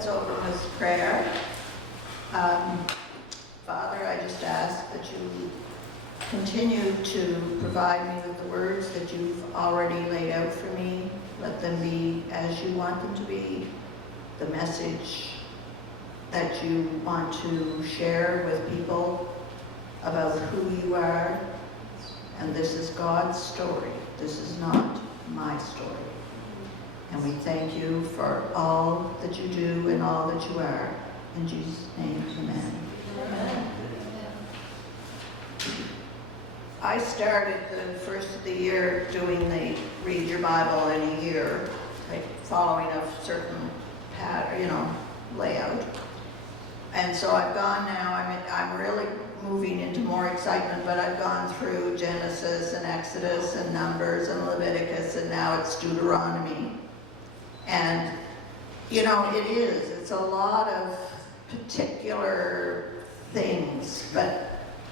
Let's open with prayer. Father, I just ask that you continue to provide me with the words that you've already laid out for me. Let them be as you want them to be, the message that you want to share with people about who you are. And this is God's story. This is not my story. And we thank you for all that you do and all that you are. In Jesus' name, amen. Amen. I started the first of the year doing the Read Your Bible in a year, like following a certain pattern, layout. And so I've gone now, I'm really moving into more excitement, but I've gone through Genesis and Exodus and Numbers and Leviticus, and now it's Deuteronomy. And, it's a lot of particular things, but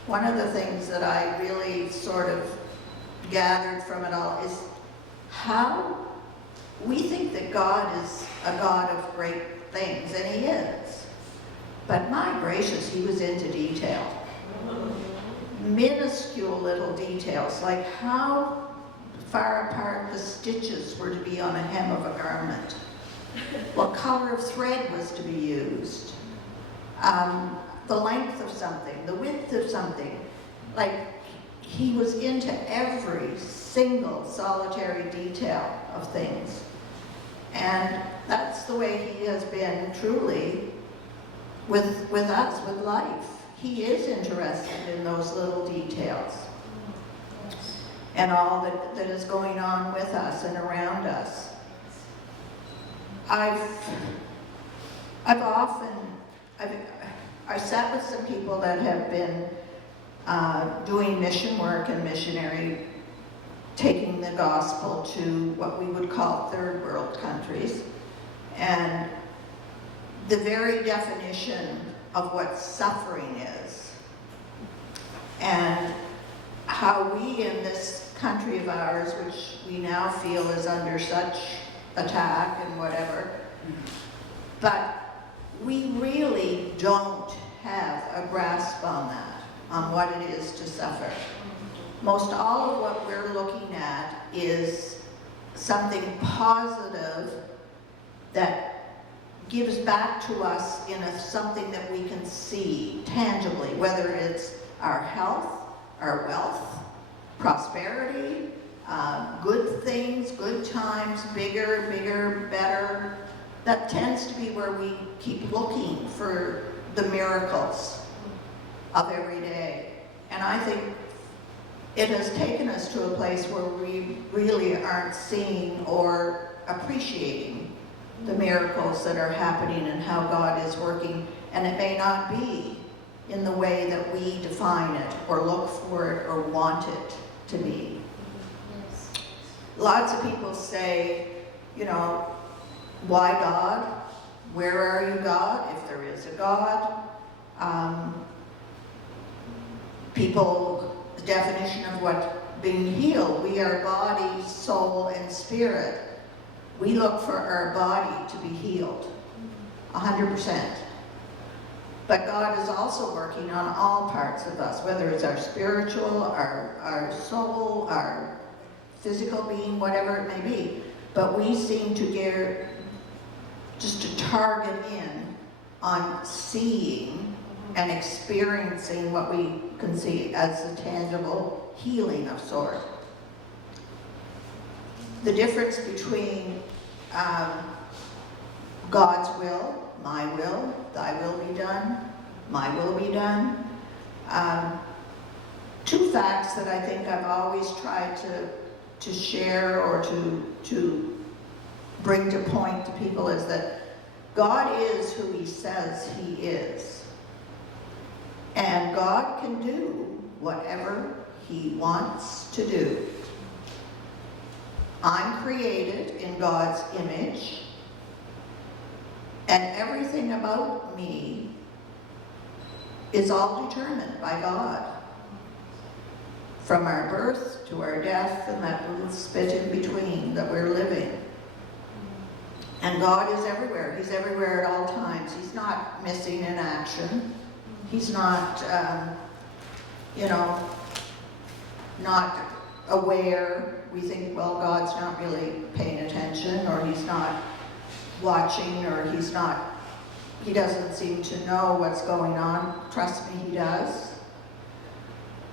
one of the things that I really sort of gathered from it all is how we think that God is a God of great things, and He is. But my gracious, He was into detail. Minuscule little details, like how far apart the stitches were to be on a hem of a garment, what color of thread was to be used, the length of something, the width of something. Like, He was into every single solitary detail of things. And that's the way He has been truly with us, with life. He is interested in those little details and all that is going on with us and around us. I've sat with some people that have been doing mission work and missionary, taking the gospel to what we would call third world countries. And the very definition of what suffering is, and how we in this country of ours, which we now feel is under such attack and whatever, but we really don't have a grasp on that, on what it is to suffer. Most all of what we're looking at is something positive that gives back to us in something that we can see tangibly, whether it's our health, our wealth, prosperity, good things, good times, bigger, better. That tends to be where we keep looking for the miracles of every day. And I think it has taken us to a place where we really aren't seeing or appreciating the miracles that are happening and how God is working. And it may not be in the way that we define it or look for it or want it to be. Yes. Lots of people say, why God? Where are you, God? If there is a God. People's definition of what being healed, we are body, soul, and spirit. We look for our body to be healed, 100%. But God is also working on all parts of us, whether it's our spiritual, our soul, our physical being, whatever it may be. But we seem to just to target in on seeing and experiencing what we can see as a tangible healing of sort. The difference between God's will, my will, thy will be done, my will be done. Two facts that I think I've always tried to share or to bring to point to people is that God is who He says He is. And God can do whatever He wants to do. I'm created in God's image, and everything about me is all determined by God. From our birth to our death and that little spit in between that we're living. And God is everywhere. He's everywhere at all times. He's not missing in action. He's not, not aware. We think, well, God's not really paying attention, or he's not watching, or he doesn't seem to know what's going on. Trust me, he does.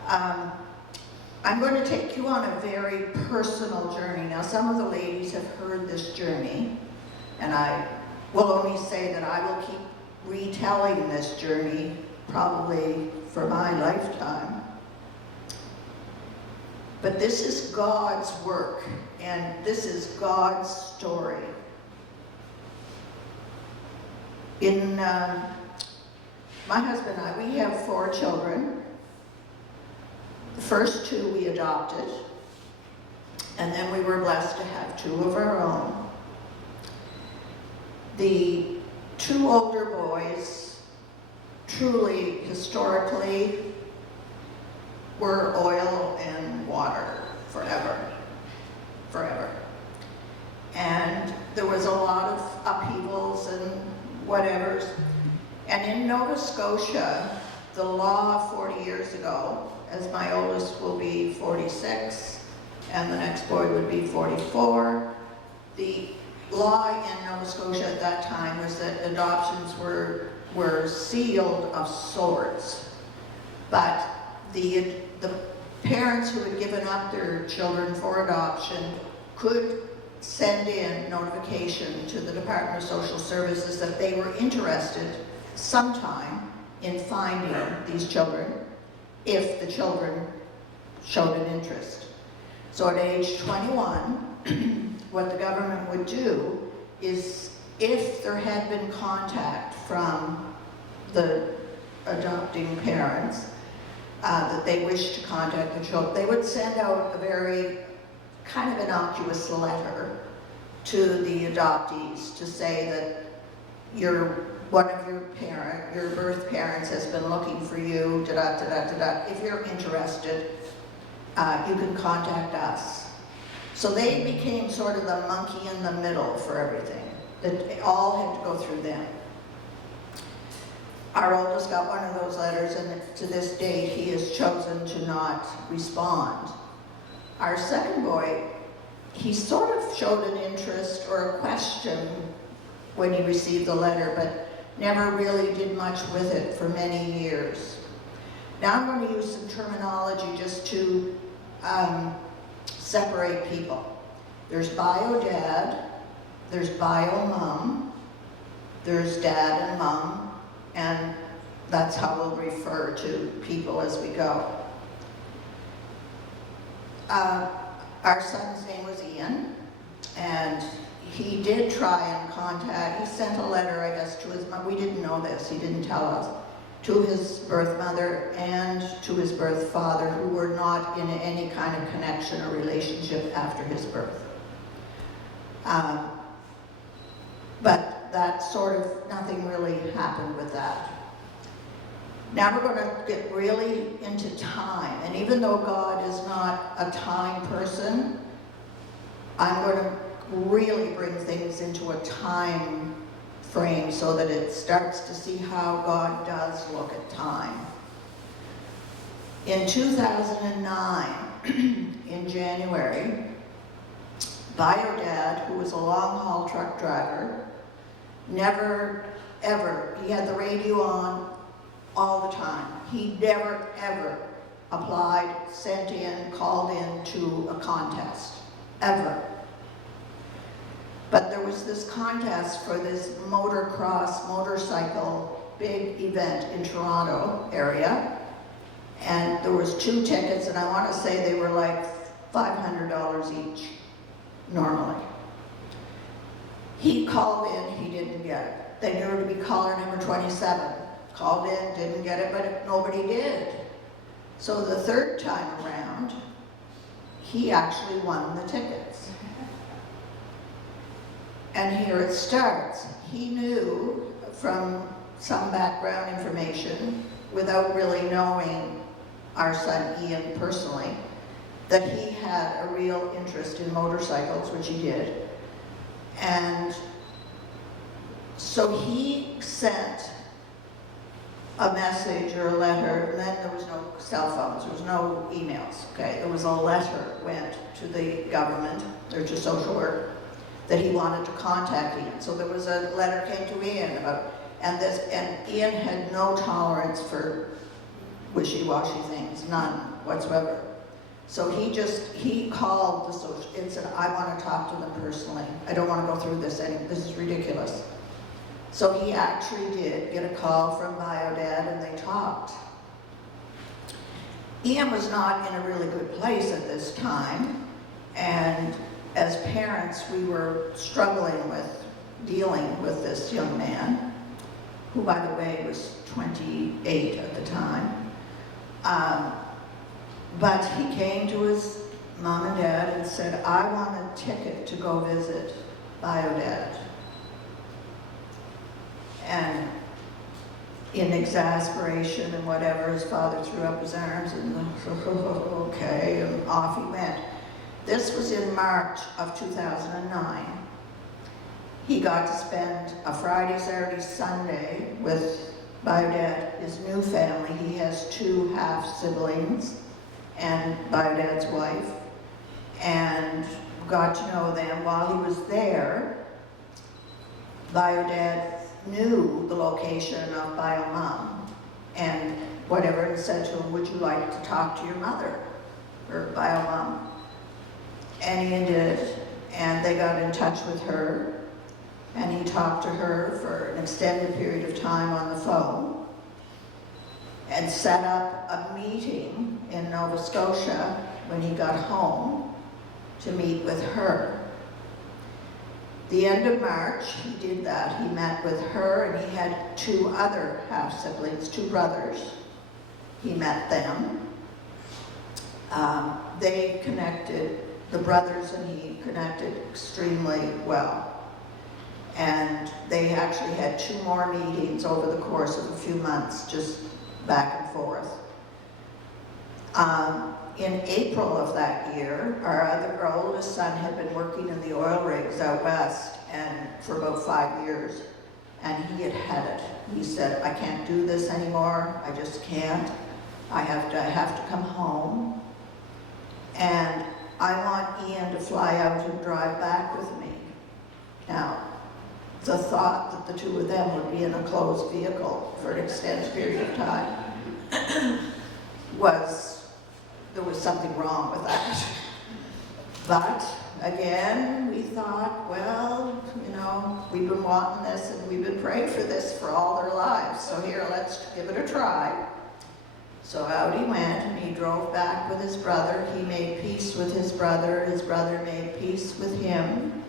I'm going to take you on a very personal journey. Now, some of the ladies have heard this journey, and I will only say that I will keep retelling this journey probably for my lifetime. But this is God's work, and this is God's story. My husband and I, we have 4 children. The first 2 we adopted, and then we were blessed to have 2 of our own. The 2 older boys, truly, historically, were oil and water forever. And there was a lot of upheavals and whatevers. And in Nova Scotia, the law 40 years ago, as my oldest will be 46, and the next boy would be 44, the law in Nova Scotia at that time was that adoptions were sealed of sorts. But the parents who had given up their children for adoption could send in notification to the Department of Social Services that they were interested sometime in finding these children if the children showed an interest. So at age 21, what the government would do is, if there had been contact from the adopting parents, that they wished to contact the children, they would send out a very kind of innocuous letter to the adoptees to say that one of your birth parents has been looking for you, If you're interested, you can contact us. So they became sort of the monkey in the middle for everything. It all had to go through them. Our oldest got one of those letters, and to this date, he has chosen to not respond. Our second boy, he sort of showed an interest or a question when he received the letter, but never really did much with it for many years. Now I'm going to use some terminology just to separate people. There's bio dad, there's bio mom, there's dad and mom, and that's how we'll refer to people as we go. Our son's name was Ian, and he did try and contact, he sent a letter, I guess, to his mom. We didn't know this, he didn't tell us, to his birth mother and to his birth father, who were not in any kind of connection or relationship after his birth. But that sort of, nothing really happened with that. Now we're going to get really into time, and even though God is not a time person, I'm going to really bring things into a time frame so that it starts to see how God does look at time. In 2009, in January, bio dad, who was a long-haul truck driver, never ever, he had the radio on all the time. He never ever applied, sent in, called in to a contest, ever. But there was this contest for this motocross, motorcycle, big event in Toronto area, and there was 2 tickets, and I want to say they were like $500 each, normally. He called in, he didn't get it. They knew to be caller number 27. Called in, didn't get it, but nobody did. So the 3rd time around, he actually won the tickets. And here it starts. He knew from some background information, without really knowing our son Ian personally, that he had a real interest in motorcycles, which he did. And So he sent a message or a letter, and then there was no cell phones, there was no emails, okay? There was a letter went to the government, or to social work, that he wanted to contact Ian. So there was a letter came to Ian about, and Ian had no tolerance for wishy-washy things, none whatsoever. So he called the social and said, I want to talk to them personally. I don't want to go through this anymore. This is ridiculous. So he actually did get a call from BioDad and they talked. Ian was not in a really good place at this time, and as parents we were struggling with dealing with this young man, who by the way was 28 at the time. But he came to his mom and dad and said, I want a ticket to go visit BioDad. And in exasperation and whatever, his father threw up his arms and okay, and off he went. This was in March of 2009. He got to spend a Friday, Saturday, Sunday with BioDad, his new family. He has 2 half-siblings and BioDad's wife, and got to know them. While he was there, BioDad knew the location of BioMom and whatever, and said to him, would you like to talk to your mother, or BioMom? And Ian did, and they got in touch with her, and he talked to her for an extended period of time on the phone, and set up a meeting in Nova Scotia when he got home to meet with her. The end of March, he did that. He met with her, and he had 2 other half-siblings, 2 brothers. He met them. They connected, the brothers and he connected extremely well. And they actually had 2 more meetings over the course of a few months, just back and forth. In April of that year, our oldest son had been working in the oil rigs out west and for about 5 years, and he had had it. He said, I can't do this anymore, I just can't. I have to come home, and I want Ian to fly out and drive back with me. Now, the thought that the 2 of them would be in a closed vehicle for an extended period of time there was something wrong with that. But again, we thought, well, you know, we've been wanting this and we've been praying for this for all their lives, so here, let's give it a try. So out he went, and he drove back with his brother. He made peace with his brother made peace with him.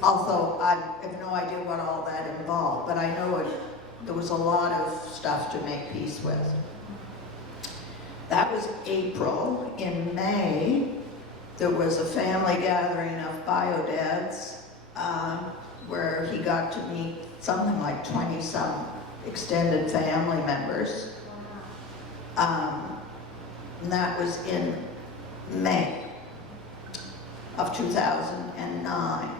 Although I have no idea what all that involved, but I know there was a lot of stuff to make peace with. That was April. In May, there was a family gathering of BioDads where he got to meet something like 20-some extended family members. And that was in May of 2009.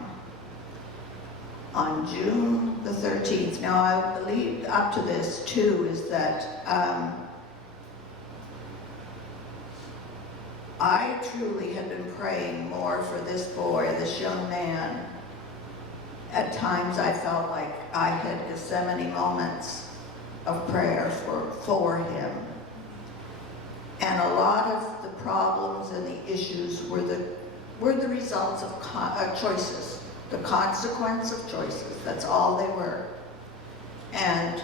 On June the 13th, now I believe up to this too is that I truly had been praying more for this boy, this young man. At times I felt like I had Gethsemane moments of prayer for him. And a lot of the problems and the issues were the results of choices, the consequence of choices. That's all they were. And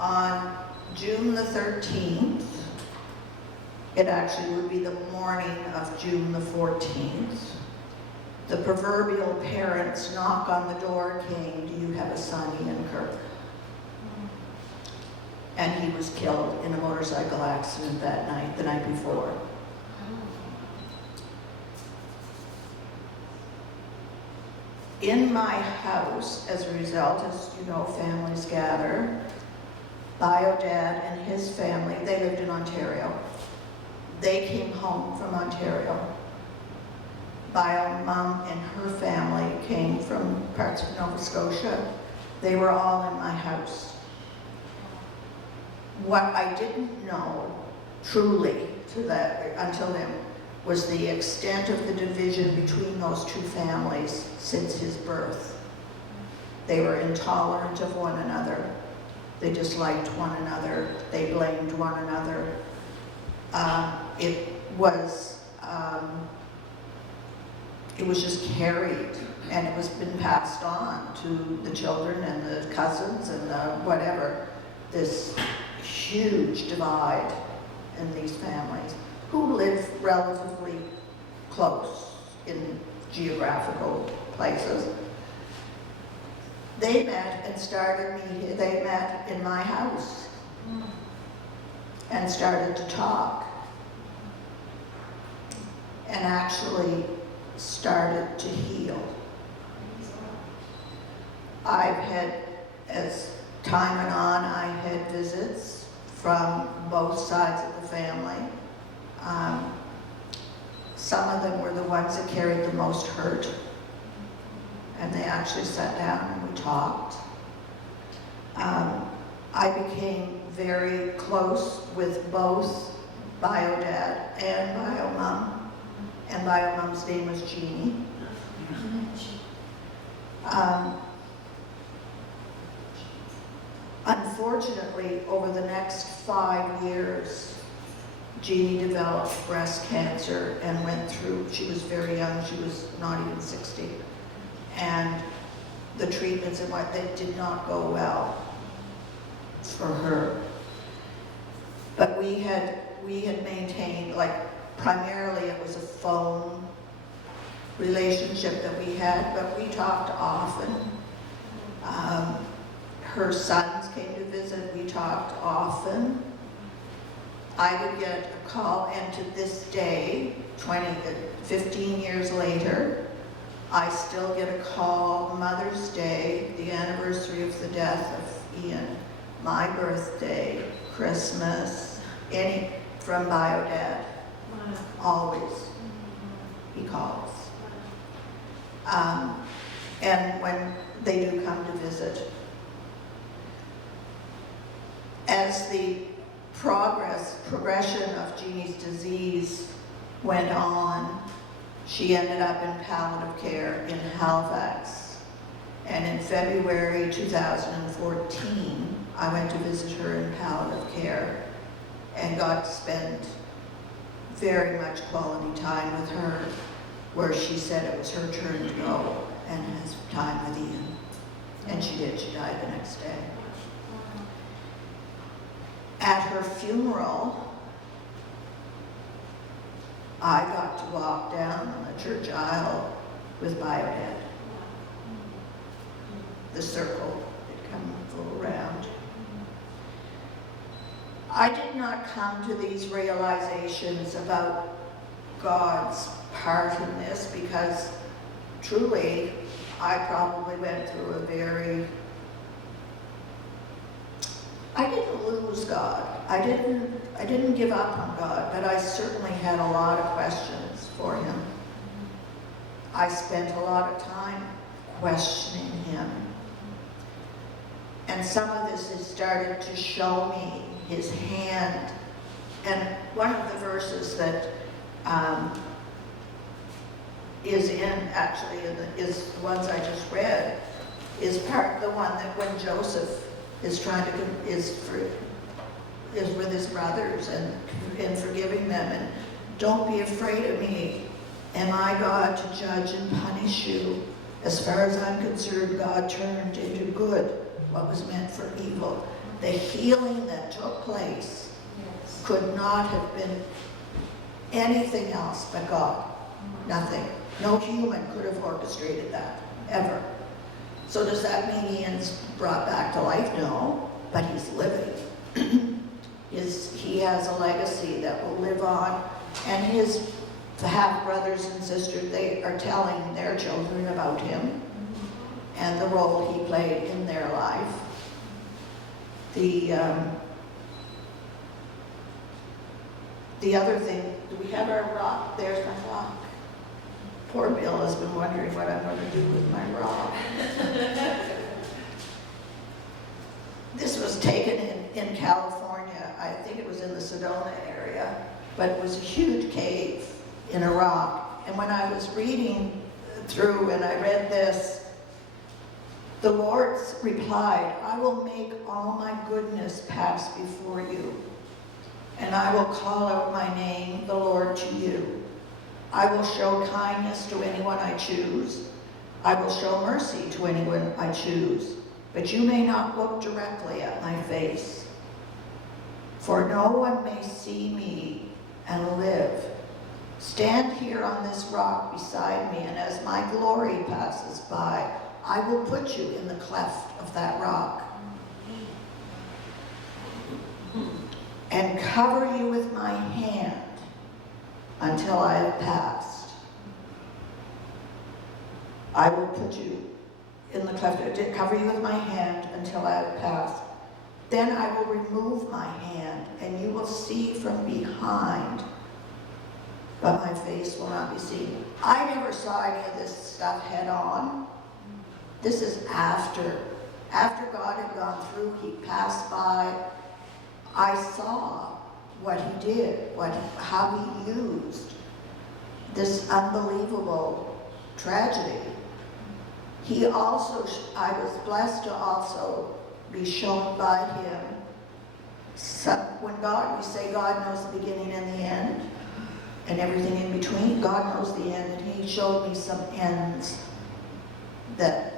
on June the 13th, it actually would be the morning of June the 14th, the proverbial parents' knock on the door came, do you have a son, Ian Kirk? And he was killed in a motorcycle accident that night, the night before. In my house, as a result, as you know, families gather. BioDad and his family, they lived in Ontario. They came home from Ontario. BioMom and her family came from parts of Nova Scotia. They were all in my house. What I didn't know truly until then was the extent of the division between those two families since his birth. They were intolerant of one another. They disliked one another. They blamed one another. It was just carried, and it was been passed on to the children and the cousins and the whatever. This huge divide in these families who live relatively close in geographical places. They met and they met in my house and started to talk and actually started to heal. I've had, as time went on, I had visits from both sides of the family. Some of them were the ones that carried the most hurt, and they actually sat down and we talked. I became very close with both bio-dad and bio-mom, and bio-mom's name was Jeanne. Unfortunately, over the next 5 years, Jeanne developed breast cancer and went through, she was very young, she was not even 60. And the treatments and what, they did not go well for her. But we had maintained, like, primarily it was a phone relationship that we had, but we talked often. Her sons came to visit, we talked often. I would get a call, and to this day, 15 years later, I still get a call, Mother's Day, the anniversary of the death of Ian, my birthday, Christmas, from bio-dad, always, he calls. And when they do come to visit. As the progression of Jeanne's disease went on, she ended up in palliative care in Halifax. And in February 2014, I went to visit her in palliative care and got to spend very much quality time with her, where she said it was her turn to go and has time with Ian. And she did, she died the next day. At her funeral, I got to walk down the church aisle with bio-dad. The circle had come full around. I did not come to these realizations about God's part in this because truly I probably went through I didn't lose God. I didn't give up on God, but I certainly had a lot of questions for him. I spent a lot of time questioning him. And some of this has started to show me his hand. And one of the verses that is is the ones I just read, is the one that when Joseph is is with his brothers and forgiving them, and don't be afraid of me. Am I God to judge and punish you? As far as I'm concerned, God turned into good what was meant for evil. The healing that took place could not have been anything else but God. Nothing. No human could have orchestrated that, ever. So does that mean Ian's brought back to life? No, but he's living. He has a legacy that will live on, and his half-brothers and sisters, they are telling their children about him and the role he played in their life. The other thing, do we have our rock? There's my rock. Poor Bill has been wondering what I'm going to do with my rock. California. I think it was in the Sedona area, but it was a huge cave in a rock. And when I was reading through and I read this, the Lord replied, I will make all my goodness pass before you, and I will call out my name, the Lord, to you. I will show kindness to anyone I choose. I will show mercy to anyone I choose. But you may not look directly at my face, for no one may see me and live. Stand here on this rock beside me, and as my glory passes by, I will put you in the cleft of that rock and cover you with my hand until I have passed. I will put you in the cleft, cover you with my hand until I have passed. Then I will remove my hand, and you will see from behind, but my face will not be seen. I never saw any of this stuff head on. This is after God had gone through, he passed by. I saw what he did, how he used this unbelievable tragedy. He also, I was blessed to also be shown by him. When we say God knows the beginning and the end, and everything in between, God knows the end, and he showed me some ends that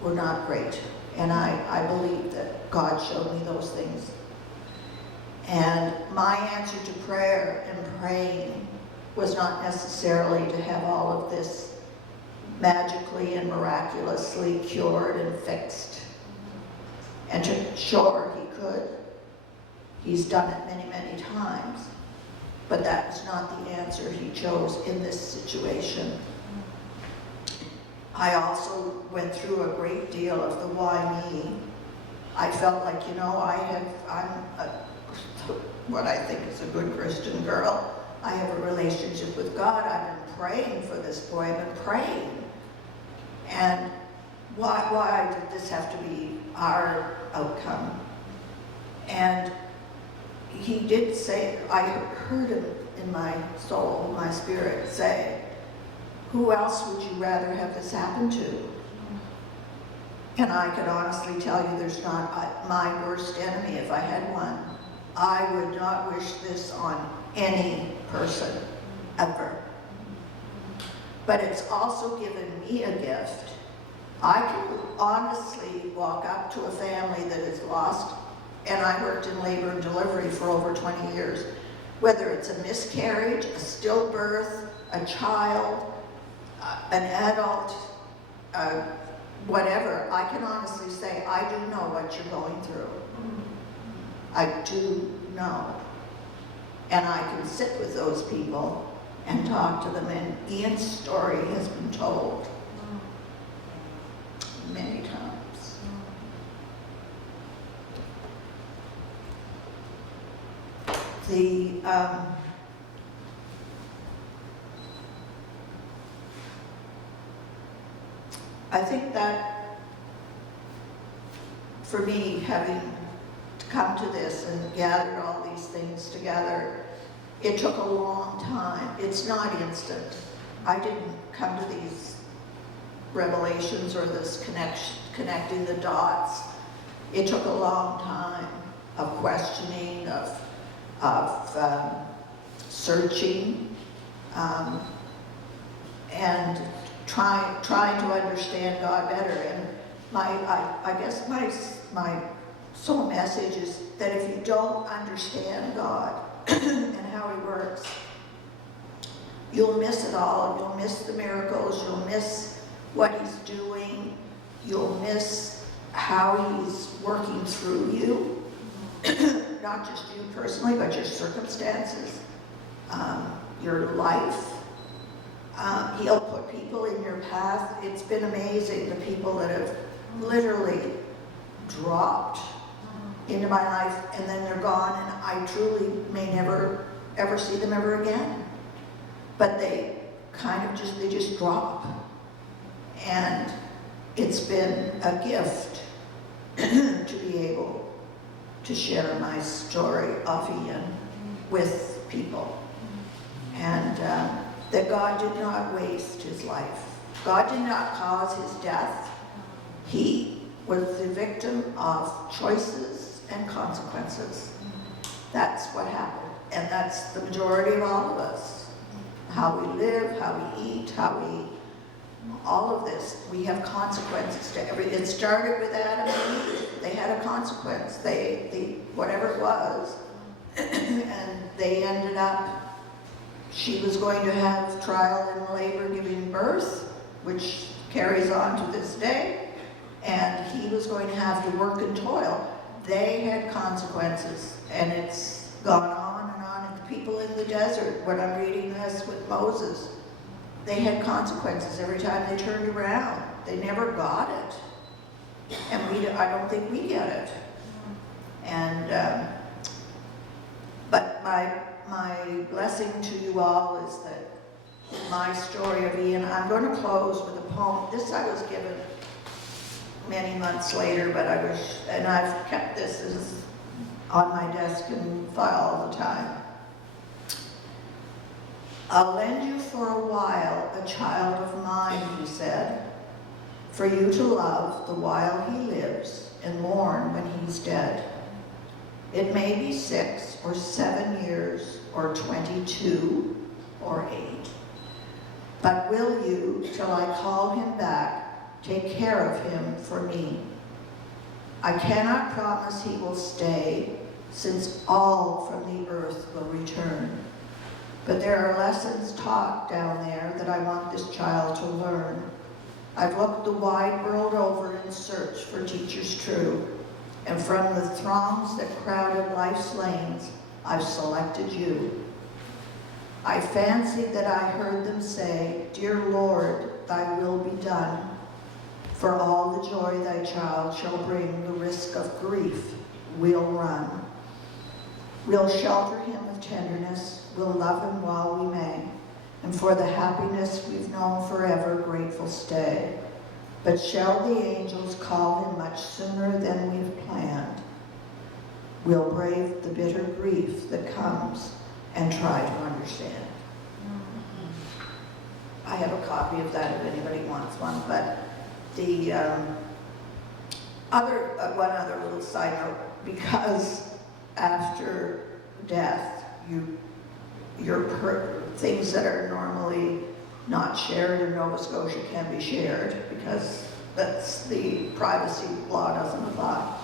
were not great. And I believe that God showed me those things. And my answer to prayer and praying was not necessarily to have all of this magically and miraculously cured and fixed. And sure, he could. He's done it many, many times. But that was not the answer he chose in this situation. I also went through a great deal of the why me. I felt like, I'm what I think is a good Christian girl. I have a relationship with God. I've been praying for this boy. I've been praying. And why did this have to be our outcome? And he did say, I heard him in my soul, my spirit say, who else would you rather have this happen to? And I could honestly tell you there's not my worst enemy if I had one. I would not wish this on any person, ever. But it's also given me a gift. I can honestly walk up to a family that is lost, and I worked in labor and delivery for over 20 years. Whether it's a miscarriage, a stillbirth, a child, an adult, whatever, I can honestly say, I do know what you're going through. I do know. And I can sit with those people and talk to them, and Ian's story has been told many times. I think that for me, having come to this and gathered all these things together, it took a long time. It's not instant. I didn't come to these revelations or this connecting the dots. It took a long time of questioning, of searching, and trying to understand God better. And I guess my sole message is that if you don't understand God and how he works, you'll miss it all. You'll miss the miracles. You'll miss what he's doing. You'll miss how he's working through you. Not just you personally, but your circumstances, your life. He'll put people in your path. It's been amazing, the people that have literally dropped into my life, and then they're gone, and I truly may never ever see them ever again. But they kind of just drop. And it's been a gift to be able to share my story of Ian with people. And that God did not waste his life. God did not cause his death. He was the victim of choices and consequences. That's what happened. And that's the majority of all of us. How we live, how we eat, all of this, we have consequences to everything. It started with Adam and Eve. They had a consequence. They whatever it was, and they ended up, she was going to have trial and labor giving birth, which carries on to this day, and he was going to have to work and toil. They had consequences, and it's gone on and on. And the people in the desert, when I'm reading this with Moses, they had consequences every time they turned around. They never got it. And I don't think we get it. And, but my blessing to you all is that my story of Ian, I'm going to close with a poem. This I was given many months later, but and I've kept this as on my desk and file all the time. I'll lend you for a while a child of mine, he said, for you to love the while he lives and mourn when he's dead. It may be 6 or 7 years or 22 or 8. But will you, till I call him back, take care of him for me? I cannot promise he will stay, since all from the earth will return. But there are lessons taught down there that I want this child to learn. I've looked the wide world over in search for teachers true, and from the throngs that crowded life's lanes, I've selected you. I fancied that I heard them say, Dear Lord, thy will be done. For all the joy thy child shall bring, the risk of grief we'll run. We'll shelter him with tenderness, we'll love him while we may, and for the happiness we've known forever grateful stay. But shall the angels call him much sooner than we've planned? We'll brave the bitter grief that comes and try to understand. I have a copy of that if anybody wants one, but the one other little side note, because after death, things that are normally not shared in Nova Scotia can be shared, because that's the privacy law doesn't apply.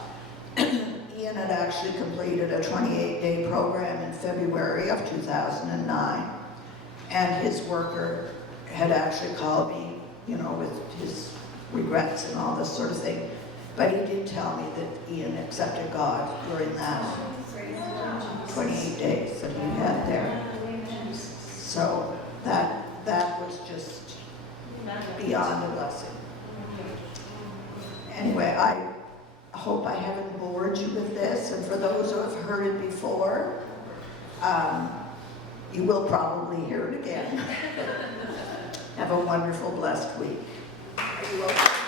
Ian had actually completed a 28-day program in February of 2009, and his worker had actually called me, with his regrets and all this sort of thing. But he did tell me that Ian accepted God during that 28 days that he had there. So that was just beyond a blessing. Anyway, I hope I haven't bored you with this, and for those who have heard it before, you will probably hear it again. Have a wonderful, blessed week. Are you welcome?